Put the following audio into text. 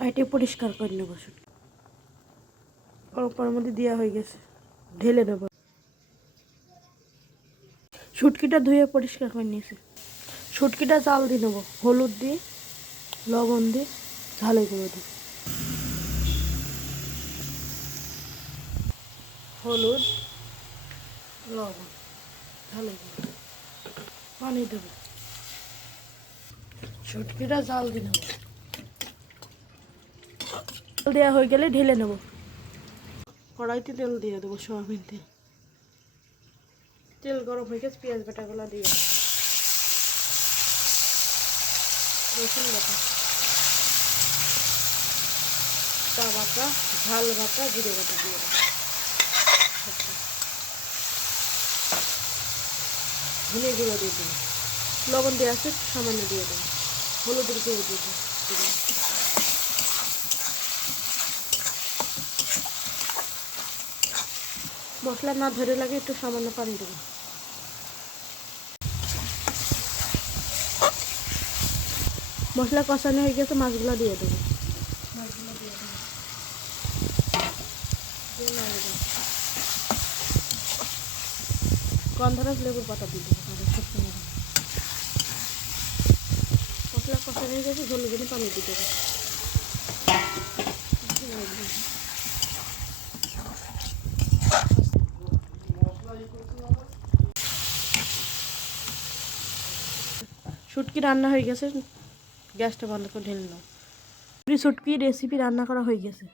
কাইটে পরিষ্কার করে নেব। অল্পের মধ্যে দেওয়া হয়ে গেছে, ঢেলে নেব। শুটকিটা ধুয়ে পরিষ্কার করে নিয়েছি। শুটকিটা জাল দিয়ে নেবো, হলুদ দিয়ে, লবণ দিয়ে, ঝালে গুঁড়ো দিই। হলুদ, লবণ, ঝালে গুঁড়ো, পানি দেবো। শুটকিটা জাল দিয়ে নেবো। তেল দেওয়া হয়ে গেলে ঢেলে নেব। কড়াইতে তেল দিয়ে দেবো, সয়াবিন তেল। তেল গরম হয়ে গেছে, পেঁয়াজ বাটাগুলো দিয়ে দেবো, রসুন বাটা, আদা বাটা, ঝাল বাটা, জিরে বাটা দিয়ে দেবো। ধনে গুঁড়ো দিয়ে দেবো, লবণ দিয়ে আছে সামান্য দিয়ে দেবো, হলুদের গুঁড়ো দিয়ে দেবো। মশলা না ধরে লাগে একটু সামান্য পানি দেবো। মশলা কষানো হয়ে গেছে, মাছগুলো দিয়ে দেবো। গন্ধরাজ লেবুর পাতা দিয়ে দেবো। মশলা কষানো হয়ে গেছে, ঝোল জন্য পানি দিয়ে দেবো। শুটকি রান্না হয়ে গেছে, গ্যাসটা বন্ধ করে ঢেলে নাও। শুটকি রেসিপি রান্না করা হয়ে গেছে।